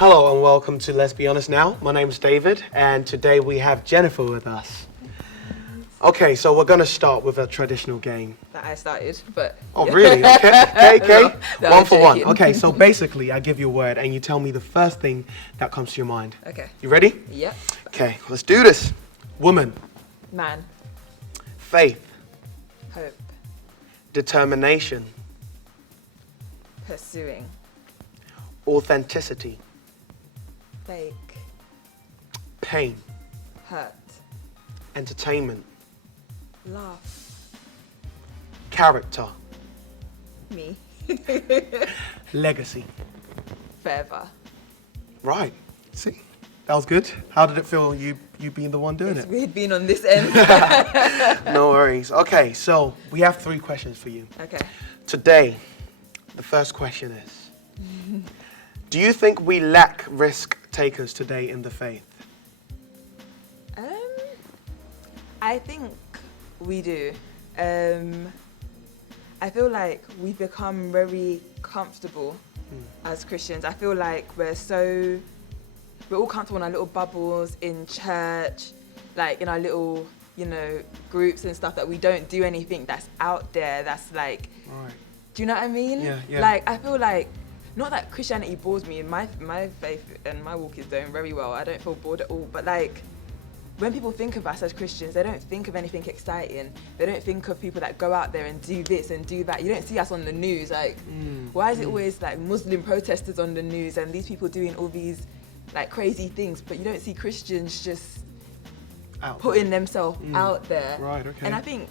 Hello and welcome to Let's Be Honest Now. My name is David and today we have Jennifer with us. Okay, so we're going to start with a traditional game. That I started, but... Oh, really? Okay. No, One I'm for one. joking. Okay, so basically I give you a word and you tell me the first thing that comes to your mind. Okay. You ready? Yep. Okay, let's do this. Woman. Man. Faith. Hope. Determination. Pursuing. Authenticity. Fake. Pain. Hurt. Entertainment. Laugh. Character. Me. Legacy. Forever. Right. See, that was good. How did it feel, you being the one doing It's it? weird being on this end. No worries. Okay, so we have 3 questions for you. Okay. Today, the first question is, do you think we lack risk takers today in the faith? I think we do. I feel like we've become very comfortable as Christians. I feel like we're all comfortable in our little bubbles in church, like in our little, groups and stuff, that we don't do anything that's out there, that's like, Right. do you know what I mean? Yeah. Like, I feel like, not that Christianity bores me, my faith and my walk is doing very well. I don't feel bored at all, but like, when people think of us as Christians, they don't think of anything exciting. They don't think of people that go out there and do this and do that. You don't see us on the news. Like, why is it always like Muslim protesters on the news and these people doing all these like crazy things, but you don't see Christians just putting themselves out there. Right, okay. And I think,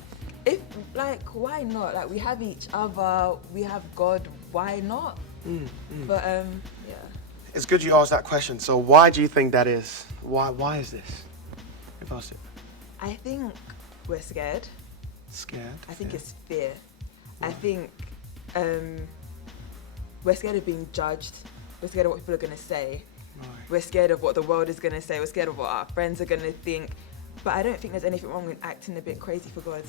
why not? Like, we have each other, we have God, why not? But, yeah. It's good you asked that question. So why do you think that is? Why is this? If asked it. I think we're scared. Scared? I think it's fear. I think we're scared of being judged. We're scared of what people are going to say. Right. We're scared of what the world is going to say. We're scared of what our friends are going to think. But I don't think there's anything wrong with acting a bit crazy for God.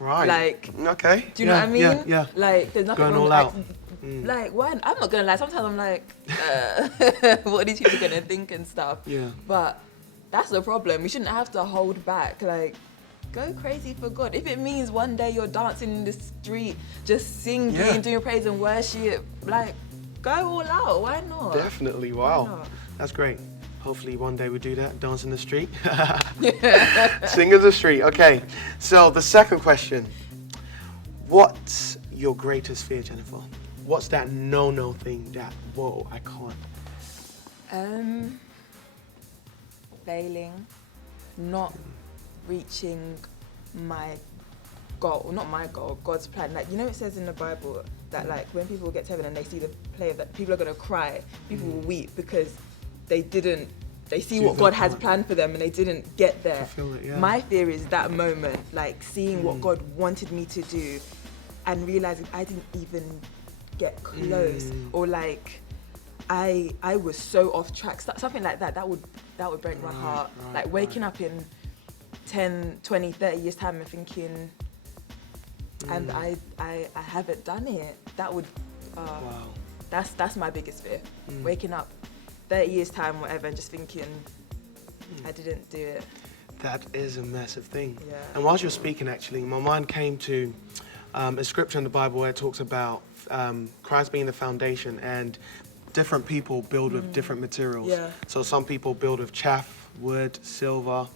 Right. Like, okay. do you know what I mean? Yeah. Like, there's nothing Going wrong all with out. Like, why? I'm not going to lie. Sometimes I'm like, what are these people going to think and stuff? Yeah. But that's the problem. We shouldn't have to hold back. Like, go crazy for God. If it means one day you're dancing in the street, just singing, doing praise and worship, like, go all out. Why not? Definitely. Why Wow. not? That's great. Hopefully one day we do that, dance in the street. Sing in the street. Okay. So the second question. What's your greatest fear, Jennifer? What's that no thing that, whoa, I can't? Failing, not reaching my goal, not my goal, God's plan. Like, it says in the Bible that like when people get to heaven and they see the play of that, people are gonna cry, people will weep because they see what God has planned for them and they didn't get there. Fulfill it, yeah. My fear is that moment, like seeing what God wanted me to do and realizing I didn't even get close, or like I was so off track, something like that. That would break my heart. Like waking up in 10, 20, 30 years time and thinking, and I haven't done it. That would, Wow. That's my biggest fear. Waking up 30 years time, whatever, and just thinking, I didn't do it. That is a massive thing. Yeah. And whilst you're speaking, actually, my mind came to a scripture in the Bible where it talks about Christ being the foundation and different people build with different materials. Yeah. So some people build with chaff, wood, silver,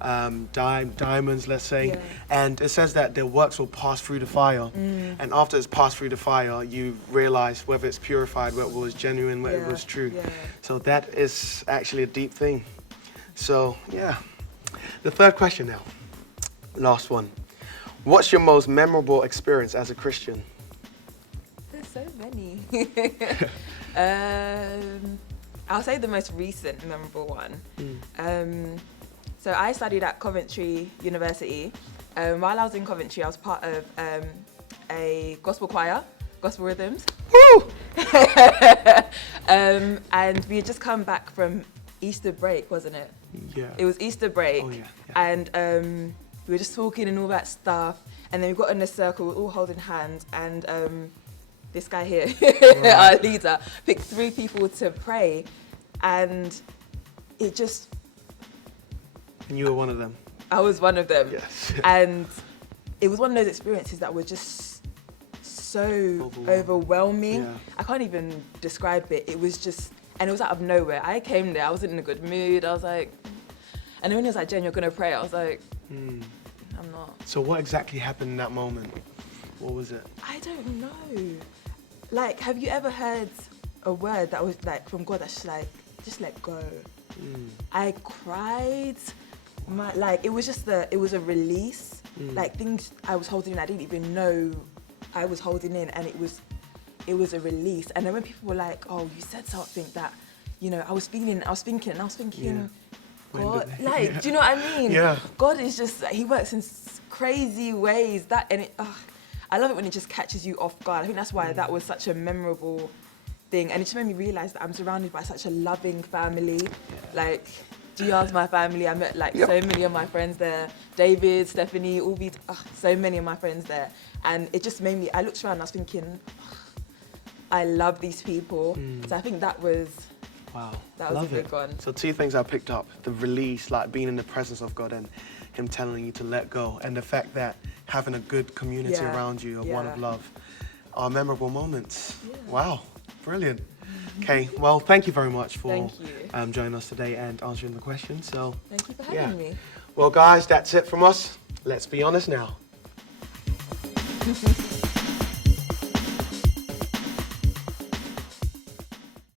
diamonds, let's say. Yeah. And it says that their works will pass through the fire. And after it's passed through the fire, you realize whether it's purified, whether it was genuine, whether it was true. Yeah. So that is actually a deep thing. So, yeah. The third question now. Last one. What's your most memorable experience as a Christian? There's so many. I'll say the most recent memorable one. So I studied at Coventry University. While I was in Coventry, I was part of a gospel choir, Gospel Rhythms. Woo! And we had just come back from Easter break, wasn't it? Yeah. It was Easter break. Oh, yeah. And we were just talking and all that stuff. And then we got in a circle, we were all holding hands. And this guy here, our leader, picked 3 people to pray. and it just, And you were one of them. I was one of them. Yes. And it was one of those experiences that were just so overwhelming. Yeah. I can't even describe it. It was just, and it was out of nowhere. I came there, I wasn't in a good mood. I was like, and then when he was like, Jen, you're gonna pray, I was like, I'm not. So what exactly happened in that moment? What was it? I don't know. Like, have you ever heard a word that was like from God that's just like, just let go? I cried. It was just it was a release. Like things I was holding in, I didn't even know I was holding in, and it was a release. And then when people were like, "Oh, you said something that, you know," I was thinking, Yeah. God, like, do you know what I mean? Yeah. God is just, he works in crazy ways. I love it when it just catches you off guard. I think that's why that was such a memorable thing, and it just made me realize that I'm surrounded by such a loving family. Like, GR's my family. I met so many of my friends there. David, Stephanie, all these, so many of my friends there. And it just made me, I looked around and I was thinking, I love these people. So I think that was a big one. So 2 things I picked up: the release, like being in the presence of God and Him telling you to let go, and the fact that having a good community around you, one of love, are memorable moments. Yeah. Wow, brilliant. Okay, well, thank you very much for Thank you. joining us today and answering the questions. So, Thank you for having me. Well, guys, that's it from us. Let's be honest now.